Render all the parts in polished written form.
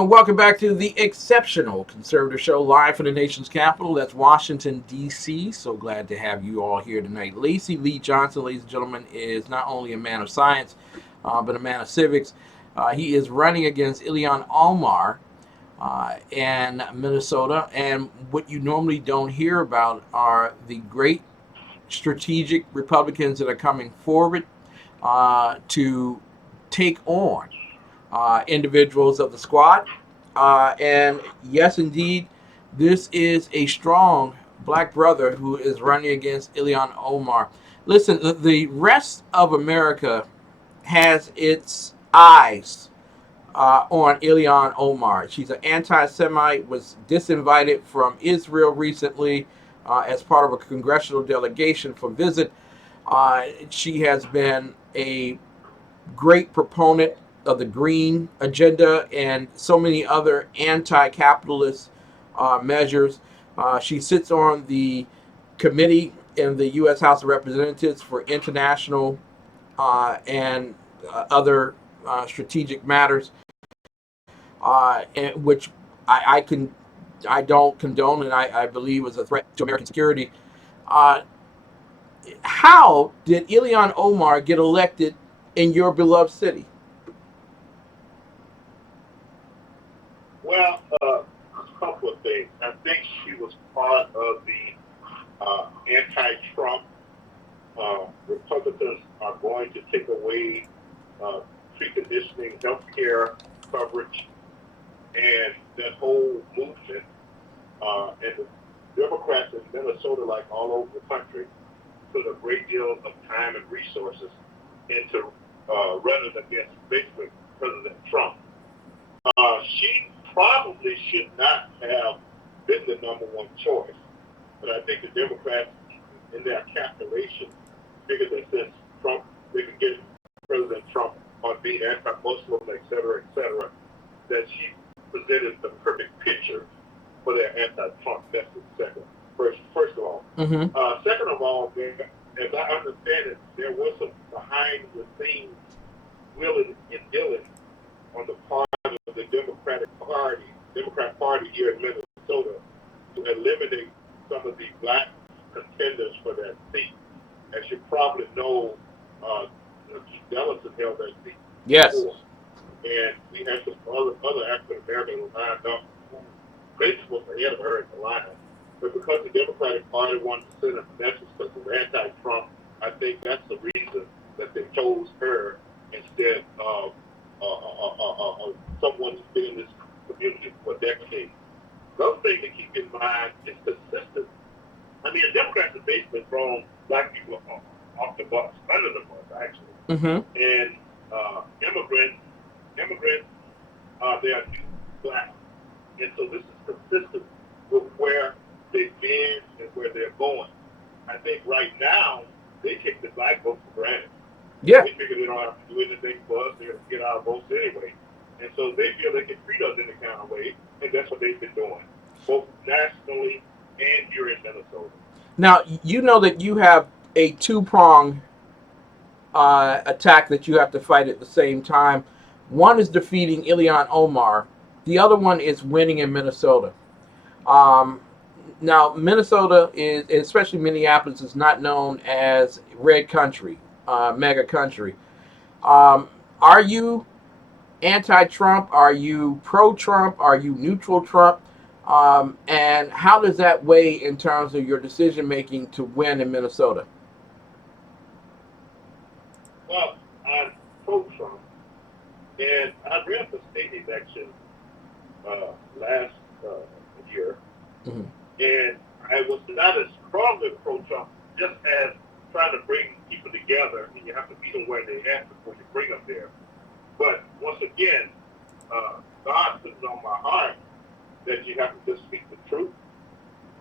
gentlemen, welcome back to the Exceptional Conservative Show, live from the nation's capital. That's Washington, D.C. So glad to have you all here tonight. Lacy Lee Johnson, ladies and gentlemen, is not only a man of science, but a man of civics. He is running against Ilhan Omar in Minnesota. And what you normally don't hear about are the great strategic Republicans that are coming forward to take on individuals of the squad. And yes, indeed, this is a strong black brother who is running against Ilhan Omar. Listen, the rest of America has its eyes on Ilhan Omar. She's an anti-Semite, was disinvited from Israel recently as part of a congressional delegation for visit. She has been a great proponent of the green agenda and so many other anti-capitalist measures. She sits on the committee in the U.S. House of Representatives for international and other strategic matters, and which I don't condone, and I believe is a threat to American security. How did Ilhan Omar get elected in your beloved city? Well, a couple of things. I think she was part of the anti-Trump. Republicans are going to take away preconditioning health care coverage and that whole movement. And the Democrats in Minnesota, like all over the country, put a great deal of time and resources into running against basically President Trump. She probably should not have been the number one choice, but I think the Democrats, in their calculation, figured that since Trump, they could get President Trump on being anti-Muslim, et cetera, that she presented the perfect picture for their anti-Trump message. First of all. Mm-hmm. Second of all, as I understand it, there was some behind-the-scenes willing and dealing on the part of the Democrat Party here in Minnesota to eliminate some of the black contenders for that seat. As you probably know, Ellison held that seat before. And we had some other African Americans lined up who basically was ahead of her in the line. But because the Democratic Party wanted to send a message because of anti-Trump, I think that's the reason that they chose her instead of someone who's been in this community for decades. The other thing to keep in mind is consistent. I mean, the Democrats have basically thrown black people off the bus, under the bus, actually. Mm-hmm. And immigrants, they are new black. And so this is consistent with where they've been and where they're going. I think right now, they take the black vote for granted. Yeah. They figure they don't have to do anything for us. They're going to get our votes anyway. And so they feel they can treat us in the kind of way, and that's what they've been doing, both nationally and here in Minnesota. Now, you know that you have a two-pronged attack that you have to fight at the same time. One is defeating Ilhan Omar. The other one is winning in Minnesota. Now, Minnesota is, especially Minneapolis, is not known as red country, mega country. Are you anti-Trump? Are you pro-Trump? Are you neutral Trump? And how does that weigh in terms of your decision-making to win in Minnesota? Well, I'm pro-Trump, and I ran for state election last year, Mm-hmm. and I was not as strongly pro-Trump, just as trying to bring people together, and you have to meet them where they're at before you bring them there. But once again, God put it on my heart that you have to just speak the truth.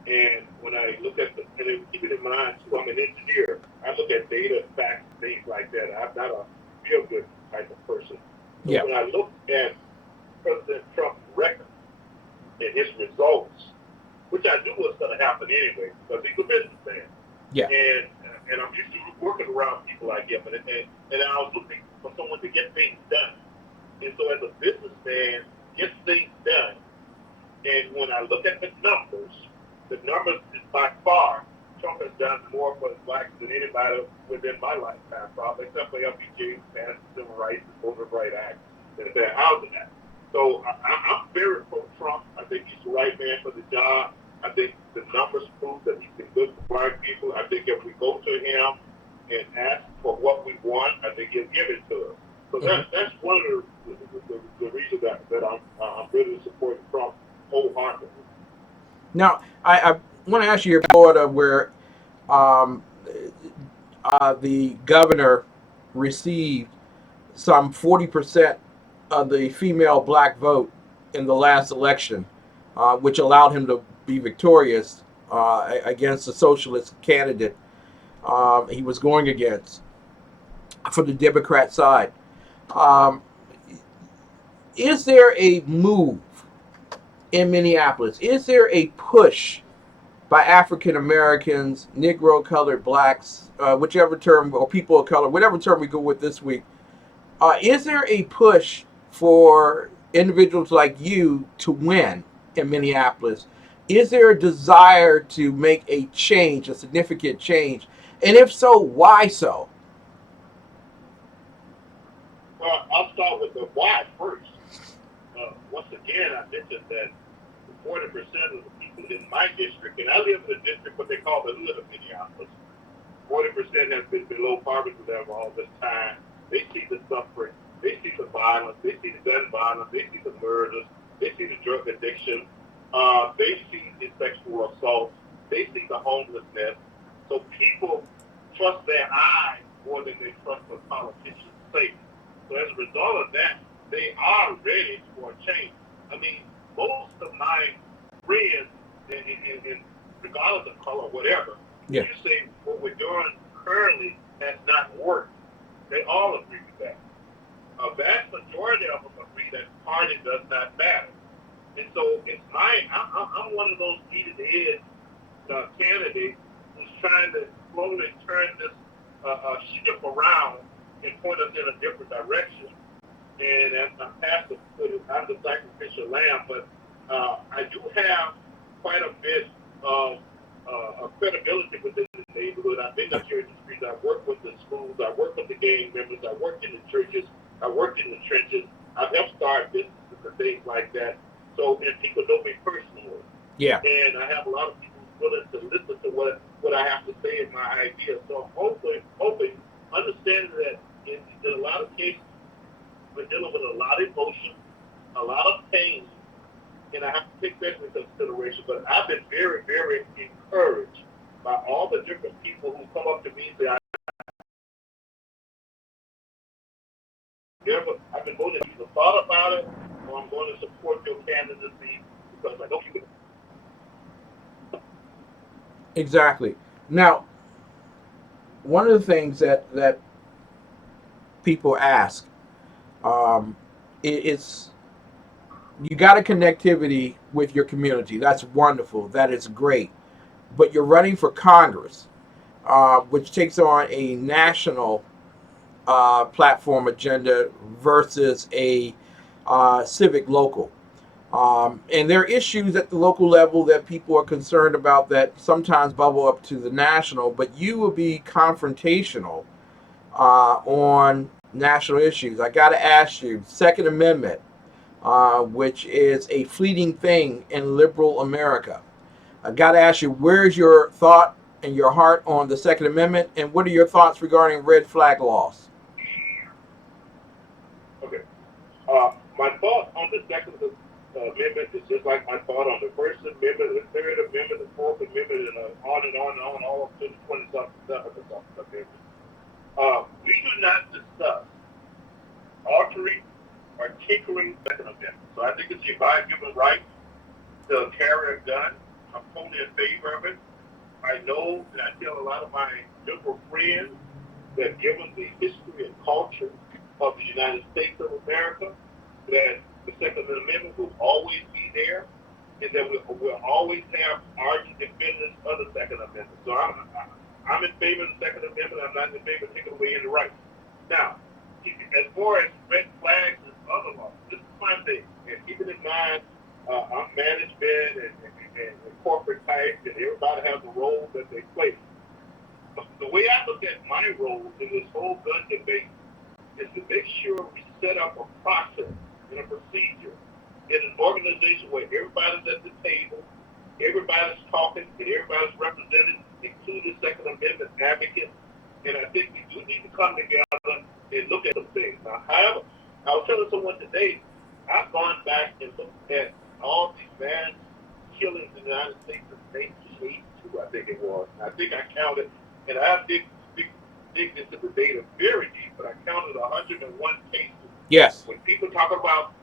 And when I look at and keep it in mind, too, I'm an engineer. I look at data, facts, things like that. I'm not a feel-good type of person. So Yeah. when I look at President Trump's record and his results, which I knew was going to happen anyway, because he's a businessman. Yeah. And I'm used to working around people like him, and I was looking for someone to get things done. And so as a businessman, gets things about it within my lifetime, probably, except for LBJ, passed the Civil Rights and Voter Rights Act and the Fair Housing Act. So I'm very pro-Trump. I think he's the right man for the job. I think the numbers prove that he's been good for black people. I think if we go to him and ask for what we want, I think he'll give it to us. So that's one of the reasons that I'm really supporting Trump wholeheartedly. Now, I want to ask you your Florida, where the governor received some 40% of the female black vote in the last election, which allowed him to be victorious against the socialist candidate he was going against from the Democrat side. Is there a move in Minneapolis? Is there a push by African Americans, Negro, colored, blacks, whichever term, or people of color, whatever term we go with this week? Is there a push for individuals like you to win in Minneapolis? Is there a desire to make a change, a significant change? And if so, why so? Well, I'll start with the why first. Once again, I mentioned that 40% of the people in my district, and I live in a district what they call the hood of Minneapolis, 40% have been below poverty level all this time. They see the suffering, they see the violence, they see the gun violence, they see the murders, they see the drug addiction, they see the sexual assault, they see the homelessness. So people trust their eyes more than they trust what politicians say. So as a result of that, they are ready for a change. I mean, most of my friends, and regardless of color or whatever, you say what we're doing currently has not worked. They all agree with that. A vast majority of them agree that party does not matter. And so I'm one of those beat-to-the-head candidates who's trying to slowly turn this ship around and point us in a different direction. And as my pastor put it, I'm the sacrificial lamb, but I do have quite a bit of credibility within the neighborhood. I've been to here in the streets. I work with the schools. I work with the gang members. I work in the churches. I work in the trenches. I've helped start businesses and things like that. So, and people know me personally. Yeah. And I have a lot of people willing to listen to what I have to say in my ideas. So hopefully, understanding that in a lot of cases, we're dealing with a lot of emotion, a lot of pain, and I have to take that into consideration. But I've been very, very encouraged by all the different people who come up to me and say, I've been going to either thought about it or I'm going to support your candidacy because I know you can. Exactly. Now, one of the things that people ask is you got a connectivity with your community. That's wonderful. That is great. But you're running for Congress, which takes on a national platform agenda versus a civic local. And there are issues at the local level that people are concerned about that sometimes bubble up to the national, but you will be confrontational on national issues. I got to ask you, Second Amendment, which is a fleeting thing in liberal America. I got to ask you, where's your thought and your heart on the Second Amendment, and what are your thoughts regarding red flag laws? Okay. My thought on the Second Amendment is just like my thought on the First Amendment, the Third Amendment, the Fourth Amendment, and on and on and on, all up to the 27th Amendment. We do not discuss altering or tinkering the Second Amendment. So I think it's your God-given right to carry a gun. I'm totally in favor of it. I know and I tell a lot of my liberal friends that given the history and culture of the United States of America, that the Second Amendment will always be there, and that we'll always have arguing defenders of the Second Amendment. So I'm in favor of the Second Amendment. I'm not in favor of taking away any rights. Now, as far as red flags and other laws, this is my thing. And keeping in mind, I'm management and corporate type, and everybody has a role that they play. the way I look at my role in this whole gun debate is to make sure we set up a process and a procedure in an organization where everybody's at the table, everybody's talking, and everybody's represented, including Second Amendment advocates. And I think we do need to come together and look at some things. Now, however, I was telling someone today, I've gone back and looked at all these mass killings in the United States since 1982, I think it was. I think I counted, and I dig into the data very deep, but I counted 101 cases. Yes. When people talk about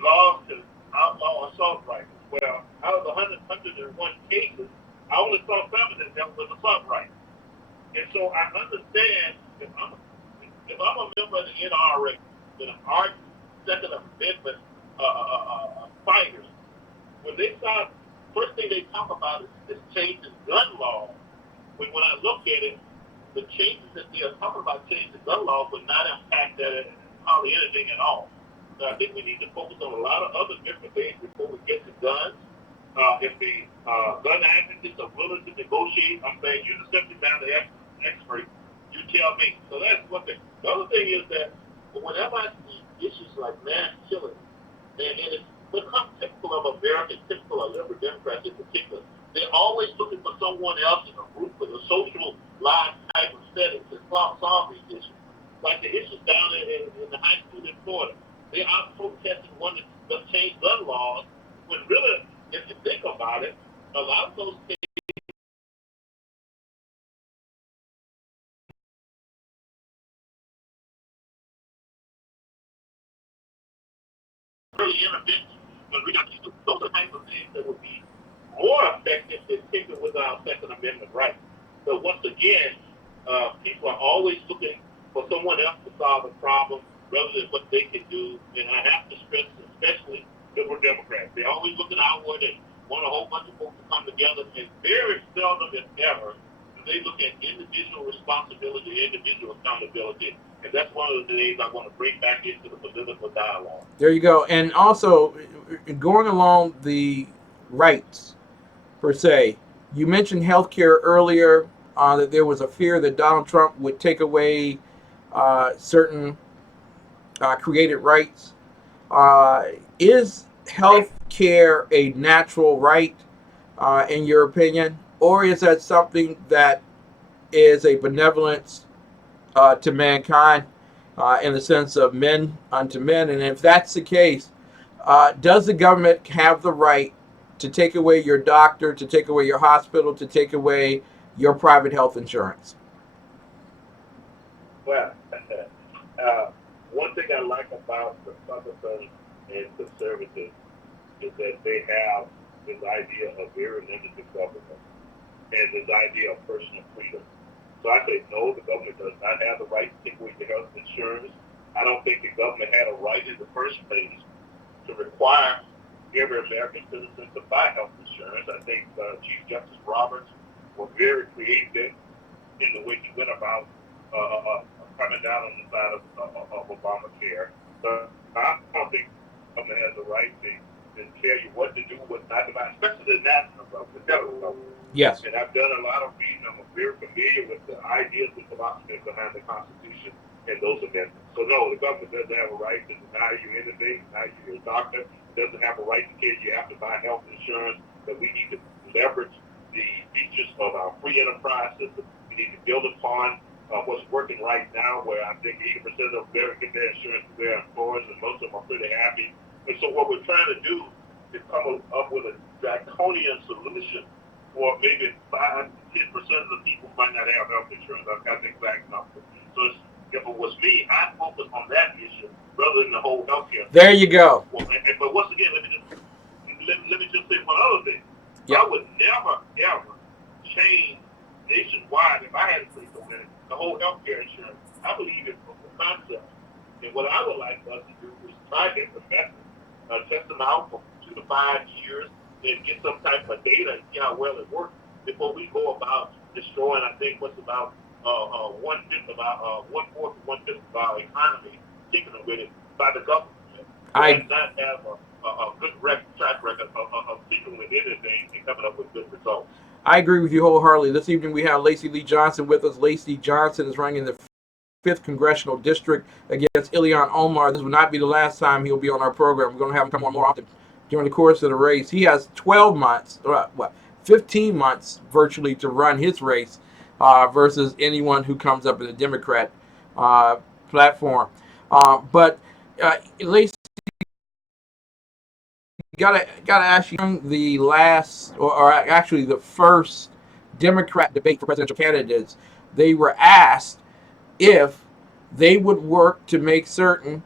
laws to outlaw assault rifles, well, out of the 101 cases, I only saw 7 that dealt with assault rifles. And so I understand if I'm a member of the NRA, then our Second Amendment fighters, when they start, first thing they talk about is changing gun laws. When I look at it, the changes that they are talking about changing gun laws would not impact that hardly anything at all. So I think we need to focus on a lot of other different things before we get to guns. If the gun advocates are willing to negotiate, I'm saying you just sit down the expert, you tell me. So that's one thing. The other thing is that whenever I see issues like mass killing, and it's become typical of America, typical of liberal Democrats in particular, they're always looking for someone else in a group with a social life type of setting to solve these issues. Like the issues down in the high school in Florida. They are protesting wanting to change gun laws, when really, if you think about it, a lot of those cases early intervention, when we got those are the types of things that would be more effective than taking with our Second Amendment rights. But once again, people are always looking for someone else to solve a problem rather than what they can do. And I have to stress, especially liberal Democrats, they're always looking outward and want a whole bunch of folks to come together. And very seldom, if ever, do they look at individual responsibility, individual accountability. And that's one of the things I want to bring back into the political dialogue. There you go. And also, going along the rights, per se, you mentioned healthcare earlier, that there was a fear that Donald Trump would take away certain created rights. Is health care a natural right, in your opinion, or is that something that is a benevolence to mankind, in the sense of men unto men? And if that's the case, does the government have the right to take away your doctor, to take away your hospital, to take away your private health insurance? Well, one thing I like about Republicans and conservatives is that they have this idea of very limited government and this idea of personal freedom. So I say no, the government does not have the right to take away your health insurance. I don't think the government had a right in the first place to require every American citizen to buy health insurance. I think Chief Justice Roberts was very creative in the way he went about coming down on the side of Obamacare. So I don't think the government has the right to tell you what to do, what not to buy, especially the national government, the federal government. Yes. And I've done a lot of reading. I'm very familiar with the ideas and philosophy behind the Constitution and those amendments. So no, the government doesn't have a right to deny you anything, deny you your doctor. It doesn't have a right to tell you have to buy health insurance. But we need to leverage the features of our free enterprise system. We need to build upon what's working right now, where I think 80% of Americans get their insurance through their employers, and most of them are pretty happy. And so what we're trying to do is come up with a draconian solution for maybe 5 to 10% of the people might not have health insurance. I've got the exact number. So if it was me, I'd focus on that issue rather than the whole healthcare. There you go. Well, but once again, let me just say one other thing. Yep. I would never, ever change nationwide, if I had to say so, the whole healthcare insurance. I believe in proof of concept. And what I would like us to do is try to get the method, test them out for 2 to 5 years, and get some type of data and see how well it works before we go about destroying, I think, what's about one-fourth to one-fifth of our economy, taken with it by the government. I not have a good track record of sticking with anything and coming up with good results. I agree with you wholeheartedly. This evening we have Lacy Lee Johnson with us. Lacy Johnson is running in the 5th Congressional District against Ilhan Omar. This will not be the last time he'll be on our program. We're going to have him come on more often during the course of the race. He has 12 months, 15 months virtually to run his race versus anyone who comes up in the Democrat platform. Lacy, gotta ask you, the last, or actually the first Democrat debate for presidential candidates, they were asked if they would work to make certain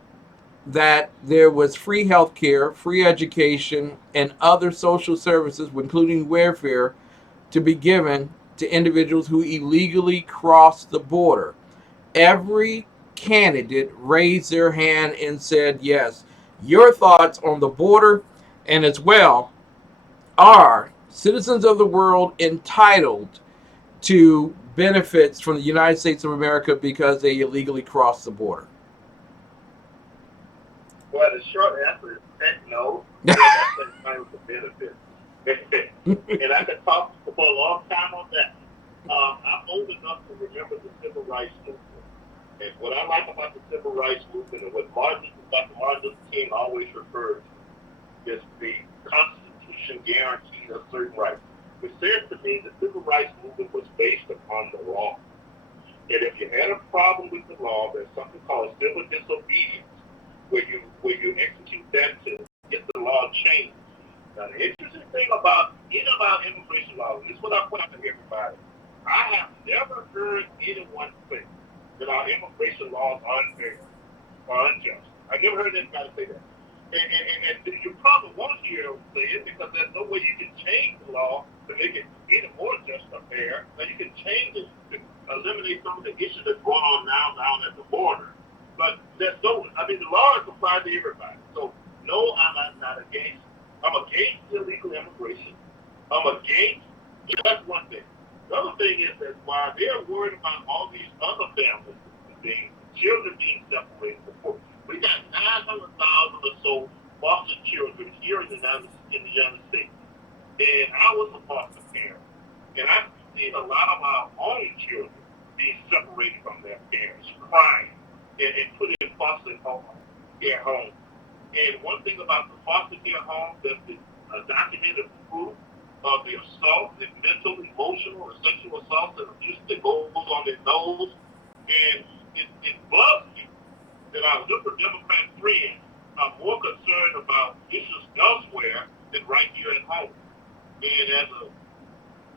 that there was free health care, free education, and other social services, including welfare, to be given to individuals who illegally cross the border. Every candidate raised their hand and said yes. Your thoughts on the border, and as well, are citizens of the world entitled to benefits from the United States of America because they illegally cross the border? Well, the short answer is heck no. They're not entitled to benefits. And I could talk for a long time on that. I'm old enough to remember the civil rights movement. And what I like about the civil rights movement and what Dr. Martin Luther King always referred to is the Constitution guaranteed a certain right. Which says to me the civil rights movement was based upon the law. And if you had a problem with the law, there's something called civil disobedience, where you execute that to get the law changed. Now, the interesting thing about immigration law, and this is what I point out to everybody, I have never heard anyone say that our immigration laws are unfair or unjust. I never heard anybody say that. And you probably won't hear them say it because there's no way you can change the law to make it any more just or fair. Now, you can change it to eliminate some of the issues that's going on now down at the border. But there's no, the law is applied to everybody. So, no, I'm not against. I'm against illegal immigration. I'm against, that's one thing. The other thing is that while they're worried about all these other families being, children being separated before, we got 900,000 or so foster children here in the United States. And I was a foster parent. And I've seen a lot of our own children being separated from their parents, crying, and put in foster care homes. And one thing about the foster care home, there's the documented proof of the assault, the mental, emotional, and sexual assault and abuse that goes on their nose. And it bugs me that our liberal Democrat friends are more concerned about issues elsewhere than right here at home. And as a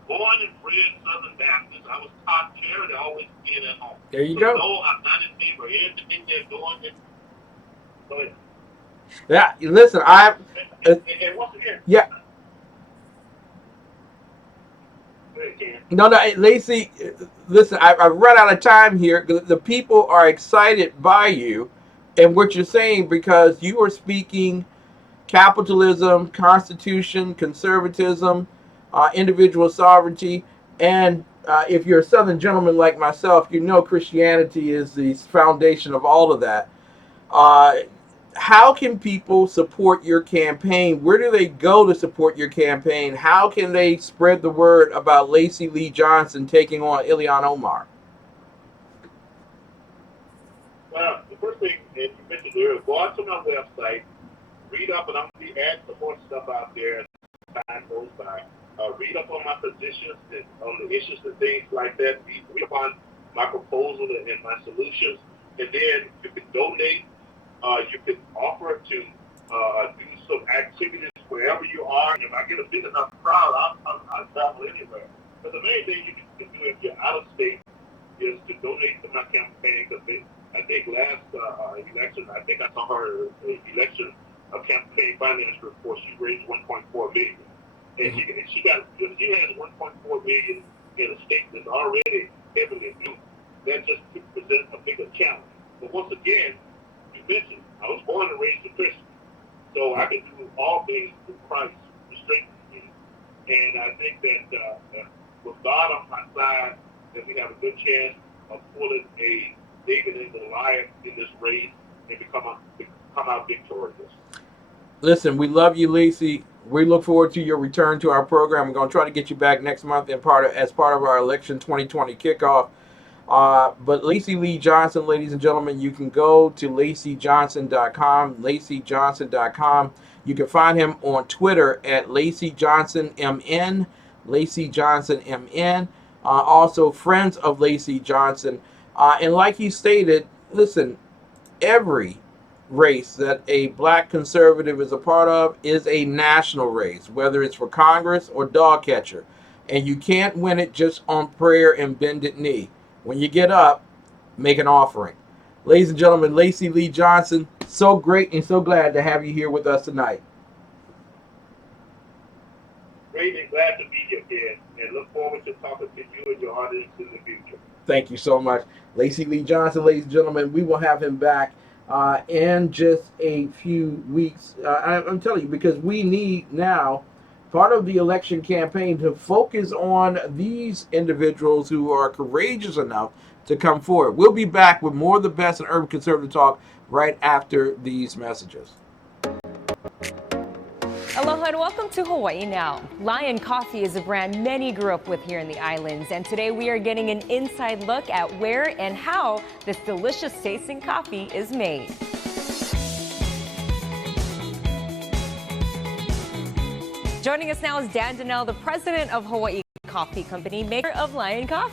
born and bred Southern Baptist, I was taught charity always being at home. There you go. No, I'm not in favor of anything they're doing. Go ahead. Yeah, listen, and once again, yeah. No, Lacy, listen, I've run out of time here. The people are excited by you and what you're saying because you are speaking capitalism, constitution, conservatism, individual sovereignty, and if you're a Southern gentleman like myself, you know Christianity is the foundation of all of that. Uh, how can people support your campaign? Where do they go to support your campaign? How can they spread the word about Lacy Lee Johnson taking on Ilhan Omar? Well, the first thing that you mentioned earlier, go out to my website, read up, and I'm going to be adding some more stuff out there as time goes by. Read up on my positions and on the issues and things like that. Read up on my proposal and my solutions. And then you can donate. You can offer to do some activities wherever you are. And if I get a big enough crowd, I'll travel anywhere. But the main thing you can do if you're out of state is to donate to my campaign. Because I think last election, I think I saw her election campaign finance report. She raised 1.4 million, and she has 1.4 million in a state that's already heavily due. That just presents a bigger challenge. But once again, you mentioned I was born and raised a Christian, so I can do all things through Christ who strengthens me. And I think that with God on my side, that we have a good chance of pulling a David and Goliath in this race and come out victorious. Listen, we love you, Lacy. We look forward to your return to our program. We're going to try to get you back next month as part of our election 2020 kickoff. But Lacy Lee Johnson, ladies and gentlemen, you can go to LacyJohnson.com, LacyJohnson.com. You can find him on Twitter at LacyJohnsonMN, LacyJohnsonMN. Also, Friends of Lacy Johnson. And like he stated, listen, every race that a black conservative is a part of is a national race, whether it's for Congress or dog catcher. And you can't win it just on prayer and bended knee. When you get up, make an offering. Ladies and gentlemen, Lacy Lee Johnson, so great and so glad to have you here with us tonight. Great and glad to be here, Ken, and look forward to talking to you and your audience in the future. Thank you so much. Lacy Lee Johnson, ladies and gentlemen, we will have him back in just a few weeks. I'm telling you, because we need now, part of the election campaign, to focus on these individuals who are courageous enough to come forward. We'll be back with more of the best in urban conservative talk right after these messages. Aloha and welcome to Hawaii Now. Lion Coffee is a brand many grew up with here in the islands, and today we are getting an inside look at where and how this delicious tasting coffee is made. Joining us now is Dan Donnell, the president of Hawaii Coffee Company, maker of Lion Coffee.